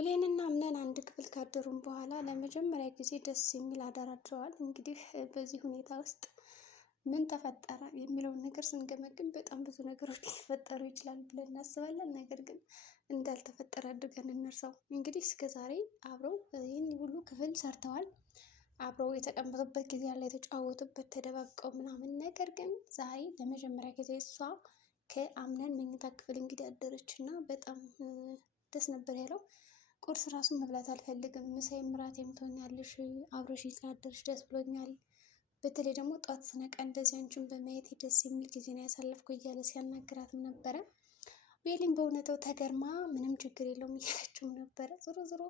ብሌንና አምነን አንድ ክፍል ካደሩም በኋላ ለመጀመሪያ ጊዜ ደስ የሚል አዳር አድረዋል። እንግዲህ በዚህ ሁኔታ ውስጥ ምን ተፈጠረ የሚለውን ነገር ስንገመግም በጣም ብዙ ነገሮች ሊፈጠሩ ይችላል ብለን እናስባለን። ነገር ግን እንዳልተፈጠረ አድርገን እንርሳው። እንግዲህ እስከ ዛሬ አብረው ይህን ሁሉ ክፍል ሰርተዋል። አብረው የተቀመጡበት ጊዜ ያለ የተጫወቱበት ተደባብቀው ምናምን። ነገር ግን ዛሬ ለመጀመሪያ ጊዜ እሷ ከአምነን መኝታ ክፍል እንግዲህ አደረች እና በጣም ደስ ነበር ያለው። ቁርስ ራሱ መብላት አልፈልግም፣ ምሳዬም እራቴም ትሆኛለሽ፣ አብረሽኝ ስላደርሽ ደስ ብሎኛል። በተለይ ደግሞ ጠዋት ስነቃ እንደዚህ አንቺን በማየት ደስ የሚል ጊዜ ነው ያሳለፍኩ እያለ ሲያናግራትም ነበረ። ቤሊም በእውነታው ተገርማ ምንም ችግር የለውም እያለችውም ነበረ። ዞሮ ዞሮ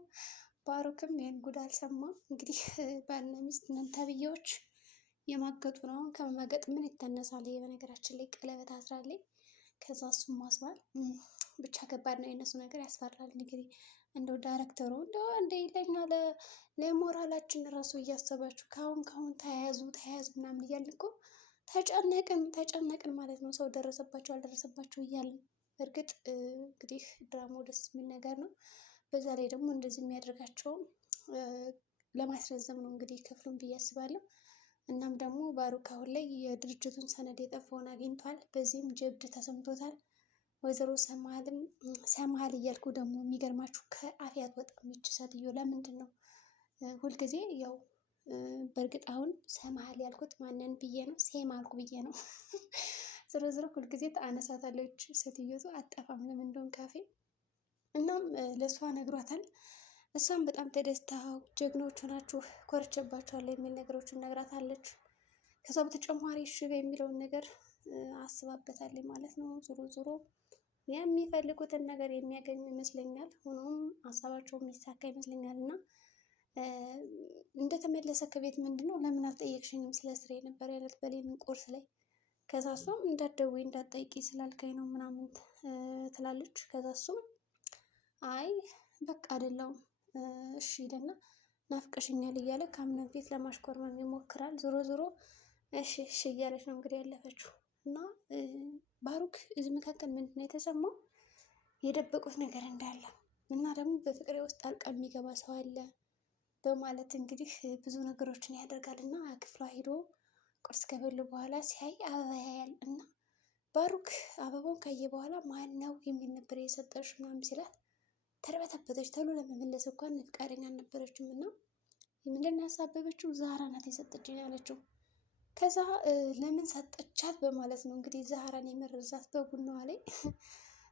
ባሮክም ይህን ጉድ አልሰማም። እንግዲህ ባልና ሚስት ነን ተብዬዎች የማገጡ ነው። ከመማገጥ ምን ይተነሳል? በነገራችን ላይ ቀለበት አስራለኝ። ከዛ እሱም ማስባል ብቻ ከባድ ነው። የነሱ ነገር ያስፈራል። እንግዲህ እንደው ዳይሬክተሩ እንደው እንደ ለኛ ለሞራላችን ራሱ እያሰባችሁ ካሁን ተያያዙ ምናምን እያልን እኮ ተጨነቅን ማለት ነው። ሰው ደረሰባቸው አልደረሰባቸው እያልን። እርግጥ እንግዲህ ድራማው ደስ የሚል ነገር ነው። በዛ ላይ ደግሞ እንደዚህ የሚያደርጋቸው ለማስረዘም ነው እንግዲህ ክፍሉን ብዬ አስባለሁ። እናም ደግሞ ባሮክ አሁን ላይ የድርጅቱን ሰነድ የጠፋውን አግኝቷል። በዚህም ጀብድ ተሰምቶታል። ወይዘሮ ሰማሃል እያልኩ ደግሞ የሚገርማችሁ ከአፌ አትወጣም ይች ሴትዮ። ለምንድን ነው ሁልጊዜ ያው በእርግጥ አሁን ሰማሃል ያልኩት ማንን ብዬ ነው? ሴም አልኩ ብዬ ነው። ዝሮ ዝሮ ሁልጊዜ ታነሳታለች ሴትዮቱ አጠፋም። ለምን እንደሆነ ካፌ። እናም ለእሷ ነግሯታል። እሷም በጣም ተደስታ ጀግኖች ናችሁ ኮርቼባችኋለሁ የሚል ነገሮችን ነግራታለች። ከዛ በተጨማሪ እሺ የሚለውን ነገር አስባበታለች ማለት ነው። ዞሮ ዞሮ የሚፈልጉትን ነገር የሚያገኙ ይመስለኛል። ሆኖም ሀሳባቸው የሚሳካ ይመስለኛል። እና እንደተመለሰ ከቤት ምንድን ነው ለምን አልጠየቅሽኝም ስለ ስራ የነበረ ያለት በሌሊት ቁርስ ላይ። ከዛ እሱም እንዳትደውይ እንዳትጠይቂ ስላልከኝ ነው ምናምን ትላለች። ከዛ እሱም አይ በቃ አይደለሁም እሺ ይልና ናፍቀሽኛል እያለ ከአምነን ፊት ለማሽኮርመም ይሞክራል። ዞሮ ዞሮ እሺ እያለች ነው እንግዲህ ያለፈችው። እና ባሮክ እዚህ መካከል ምንድን ነው የተሰማው? የደበቁት ነገር እንዳለ እና ደግሞ በፍቅሬ ውስጥ ጣልቃ የሚገባ ሰው አለ በማለት እንግዲህ ብዙ ነገሮችን ያደርጋል። እና ክፍሏ ሄዶ ቁርስ ከበሉ በኋላ ሲያይ አበባ ያያል። እና ባሮክ አበባውን ካየ በኋላ ማን ነው የሚል ነበር የሰጠሽ ምናምን ሲላት ተርበተበተች። ተብሎ ለመመለስ እንኳን ፈቃደኛ አልነበረችም። እና ምንድን ነው ያሳበበችው? ዛህራ ናት የሰጠችኝ ያለችው። ከዛ ለምን ሰጠቻት በማለት ነው እንግዲህ ዛህራን የመረዛት በቡናዋ ላይ።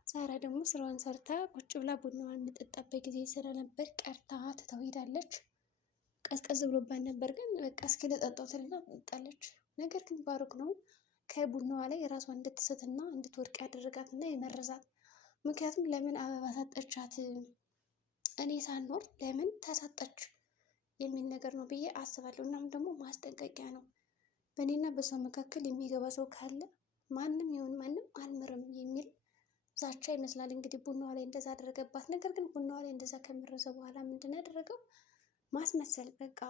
ዛህራ ደግሞ ስራዋን ሰርታ ቁጭ ብላ ቡናዋን የምጠጣበት ጊዜ ስለነበር ቀርታ ትተው ሄዳለች። ቀዝቀዝ ብሎባት ነበር፣ ግን በቃ እስኪ ልጠጣው ትልና ትጠጣለች። ነገር ግን ባሮክ ነው ከቡናዋ ላይ ራሷን እንድትስትና እንድትወድቅ ያደረጋትና የመረዛት። ምክንያቱም ለምን አበባ ሰጠቻት እኔ ሳልኖር ለምን ተሰጠች የሚል ነገር ነው ብዬ አስባለሁ። እናም ደግሞ ማስጠንቀቂያ ነው። በእኔና በሷ መካከል የሚገባ ሰው ካለ ማንም ይሁን ማንም አልምርም የሚል ዛቻ ይመስላል። እንግዲህ ቡናዋ ላይ እንደዛ አደረገባት። ነገር ግን ቡናዋ ላይ እንደዛ ከመረዘ በኋላ ምንድን ነው ያደረገው? ማስመሰል። በቃ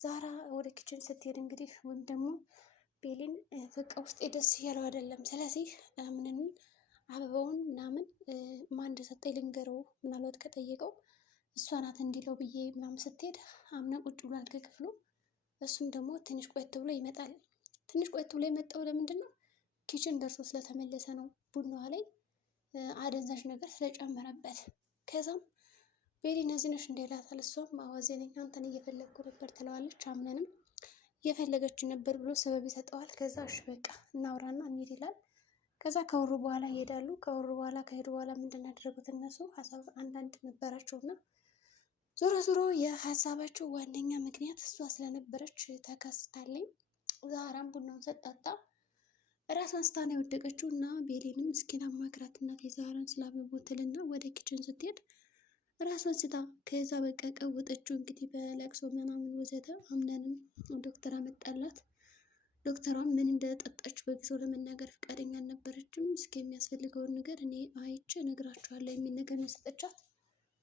ዛህራ ወደ ኪችን ስትሄድ እንግዲህ ወይም ደግሞ ቤሊን በቃ ውስጤ ደስ እያለው አይደለም፣ ስለዚህ ምንም አበባውን ምናምን ማን እንደሰጠኝ ልንገረው፣ ምናልባት ከጠየቀው እሷ ናት እንዲለው ብዬ ምናምን ስትሄድ አምና ቁጭ ብሏል ከክፍሉ። እሱም ደግሞ ትንሽ ቆየት ብሎ ይመጣል። ትንሽ ቆየት ብሎ የመጣው ለምንድን ነው? ኪችን ደርሶ ስለተመለሰ ነው። ቡናዋ ላይ አደንዛዥ ነገር ስለጨመረበት። ከዛም ቤሊ እነዚህ ነሽ እንዳይላታል። እሷም አዋዜ ነኝ አንተን እየፈለግኩ ነበር ትለዋለች። አምነንም እየፈለገች ነበር ብሎ ሰበብ ይሰጠዋል። ከዛ እሺ በቃ እናውራና እንሂድ ይላል። ከዛ ከወሩ በኋላ ይሄዳሉ። ከወሩ በኋላ ከሄዱ በኋላ ምንድን ያደረጉት እነሱ ሀሳብ አንዳንድ ነበራቸውና ዞሮ ዞሮ የሀሳባቸው ዋነኛ ምክንያት እሷ ስለነበረች ተከስታለኝ። ዛህራም ቡናውን ሰጣጣ ራሷን ስታ ነው የወደቀችው። እና ቤሊንም እስኪን አማክራት እናቴ ዛህራን ስላበቦትልና ወደ ኪችን ስትሄድ ራሷን ስታ ከዛ በቃ ቀወጠችው። እንግዲህ በለቅሶ ምናምን ወዘተ። አምነንም ዶክተር አመጣላት። ዶክተሯም ምን እንደጠጣች በጊዜው ለመናገር ፈቃደኛ አልነበረችም። እስኪ የሚያስፈልገውን ነገር እኔ አይቼ እነግራችኋለሁ የሚል ነገር ነው የሰጠቻት።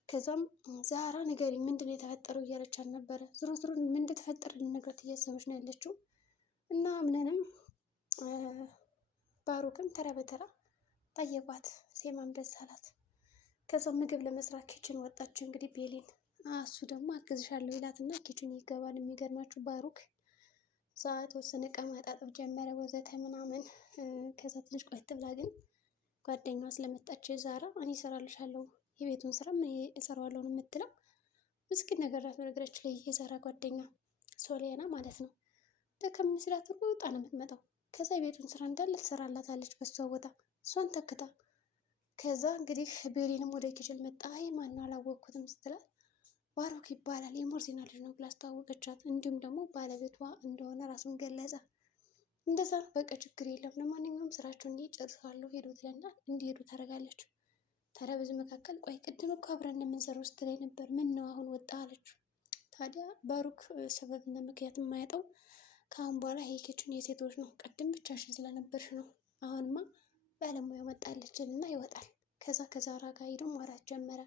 ከዛም ዛህራ ንገሪኝ ምንድን ነው የተፈጠረው እያለች አልነበረ። ዞሮ ዞሮ ምን እንደተፈጠረ ልነግራት እያሰበች ነው ያለችው። እና ምንንም ባሮክም ተራ በተራ ጠየቋት። ሴማም ደስ አላት። ከዛ ምግብ ለመስራት ኪችን ወጣች። እንግዲህ ቤሊን እሱ ደግሞ አግዝሻለሁ ይላትና ኪችን ይገባል። የሚገርማችሁ ባሩክ እዛ የተወሰነ ዕቃ ማጣጠብ ጀመረ ወዘተ ምናምን። ከዛ ትንሽ ቆየት ብላ ግን ጓደኛዋ ስለመጣች ዛራ እኔ እሰራልሻለሁ የቤቱን ስራ ምን እሰራዋለሁ ነው የምትለው። ምስኪን ነገር ናት በነገራችን ላይ የዛራ ጓደኛ ሶሊያና ማለት ነው። ደከም ሲላት ሩጣ ነው የምትመጣው። ከዛ የቤቱን ስራ እንዳለ ትሰራላታለች በሷ ቦታ እሷን ተክታ። ከዛ እንግዲህ ቤሊንም ወደ ኪችን መጣ። አይ ማነው አላወቅኩትም ስትላት ባሮክ ይባላል የሞርዚና ልጅ ነው ብላ አስተዋወቀቻት። እንዲሁም ደግሞ ባለቤቷ እንደሆነ ራሱን ገለጸ። እንደዛ በቃ ችግር የለም ለማንኛውም ስራቸውን እየጨርሳሉ ሄዱ ትለና እንዲሄዱ ታደርጋለች። ታዲያ በዚህ መካከል ቆይ ቅድም እኮ አብረን እንደምንሰራው ስትለኝ ነበር ምን ነው አሁን ወጣ አለችው። ታዲያ ባሩክ ሰበብና ምክንያት የማያጣው ከአሁን በኋላ ይሄ ኪችን የሴቶች ነው፣ ቅድም ብቻሽን ስለነበርሽ ነው፣ አሁንማ ባለሙያ መጣለችን እና ይወጣል። ከዛ ከዛራ ጋር ሄዶ ማውራት ጀመረ።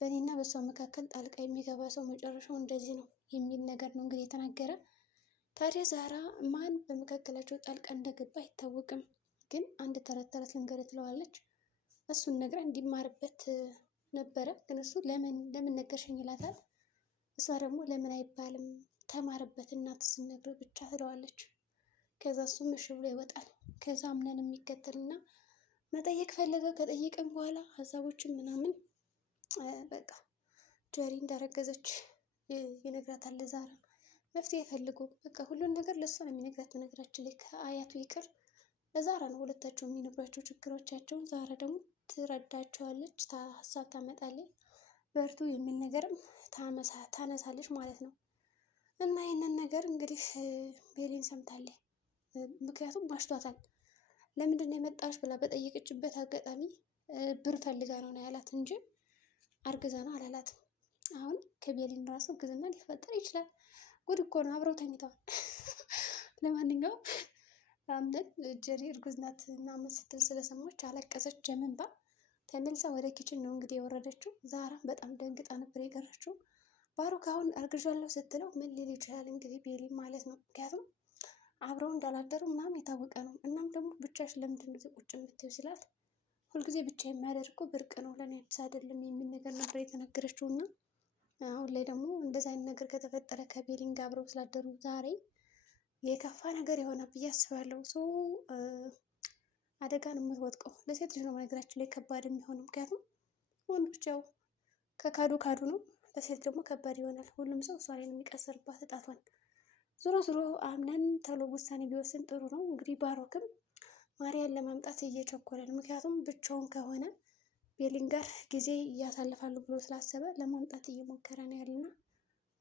በእኔና በሷ መካከል ጣልቃ የሚገባ ሰው መጨረሻው እንደዚህ ነው የሚል ነገር ነው እንግዲህ የተናገረ። ታዲያ ዛራ ማን በመካከላቸው ጣልቃ እንደገባ አይታወቅም፣ ግን አንድ ተረት ተረት ልንገርህ ትለዋለች። እሱን ነግራ እንዲማርበት ነበረ፣ ግን እሱ ለምን ነገርሽኝ ይላታል። እሷ ደግሞ ለምን አይባልም ተማርበት እናት ስነግር ብቻ ትለዋለች። ከዛ እሱም እሺ ብሎ ይወጣል። ከዛ አምነን የሚከተልና መጠየቅ ፈለገ። ከጠየቀን በኋላ ሀሳቦችን ምናምን በቃ ጀሪ እንዳረገዘች ይነግራታል። ዛራ መፍትሄ ፈልጎ በቃ ሁሉን ነገር ለእሷ ነው የሚነግራት። በነገራችን ላይ ከአያቱ ይቅር ለዛራ ነው ሁለታቸው የሚነግሯቸው ችግሮቻቸውን። ዛራ ደግሞ ትረዳቸዋለች፣ ሀሳብ ታመጣለች፣ በርቱ የሚል ነገርም ታነሳለች ማለት ነው። እና ይህንን ነገር እንግዲህ ቤሊን ሰምታለች። ምክንያቱም ዋሽቷታል። ለምንድን ነው የመጣሽ ብላ በጠየቀችበት አጋጣሚ ብር ፈልጋ ነው ያላት እንጂ አርግዛ ነው አላላትም። አሁን ከቤሊን ራሱ እርግዝና ሊፈጠር ይችላል። ጉድ እኮ ነው፣ አብረው ተኝተዋል። ለማንኛውም አምነን ጀሪ እርጉዝ ናት ምናምን ስትል ስለሰማች አለቀሰች ጀምንባ። ተመልሳ ወደ ኪችን ነው እንግዲህ የወረደችው። ዛራ በጣም ደንግጣ ነበር የቀረችው። ባሩክ አሁን አርግዣለሁ ስትለው ምን ሊል ይችላል እንግዲህ ቤሊን ማለት ነው። ምክንያቱም አብረው እንዳላደሩ ምናምን የታወቀ ነው። እናም ደግሞ ብቻሽ ለምንድን ነው ቁጭ የምትይው ስላት ሁልጊዜ ብቻ የሚያደርገው ብርቅ ነው ለእኔ አዲስ አይደለም የሚል ነገር ነበር የተነገረችው። እና አሁን ላይ ደግሞ እንደዚ አይነት ነገር ከተፈጠረ ከቤሊን ጋር አብረው ስላደሩ ዛሬ የከፋ ነገር ይሆናል ብዬ አስባለሁ። አደጋ ነው የምትወጥቀው። ለሴት ልጅ ነው በነገራችን ላይ ከባድ የሚሆነው። ምክንያቱም ወንዶች ያው ከካዱ ነው፣ ለሴት ደግሞ ከባድ ይሆናል። ሁሉም ሰው እሷ ላይ ነው የሚቀስርባት እጣቷን። ዞሮ ዞሮ አምነን ተሎ ውሳኔ ቢወስን ጥሩ ነው። እንግዲህ ባሮክም ማርያን ለማምጣት እየቸኮለ ነው። ምክንያቱም ብቻውን ከሆነ ቤሊን ጋር ጊዜ እያሳልፋሉ ብሎ ስላሰበ ለማምጣት እየሞከረ ነው ያለና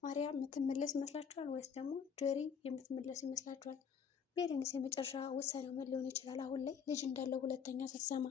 ማርያም የምትመለስ ይመስላችኋል ወይስ ደግሞ ጀሪ የምትመለስ ይመስላችኋል? ቤሊንስ የመጨረሻ ውሳኔው ምን ሊሆን ይችላል? አሁን ላይ ልጅ እንዳለው ሁለተኛ ስትሰማ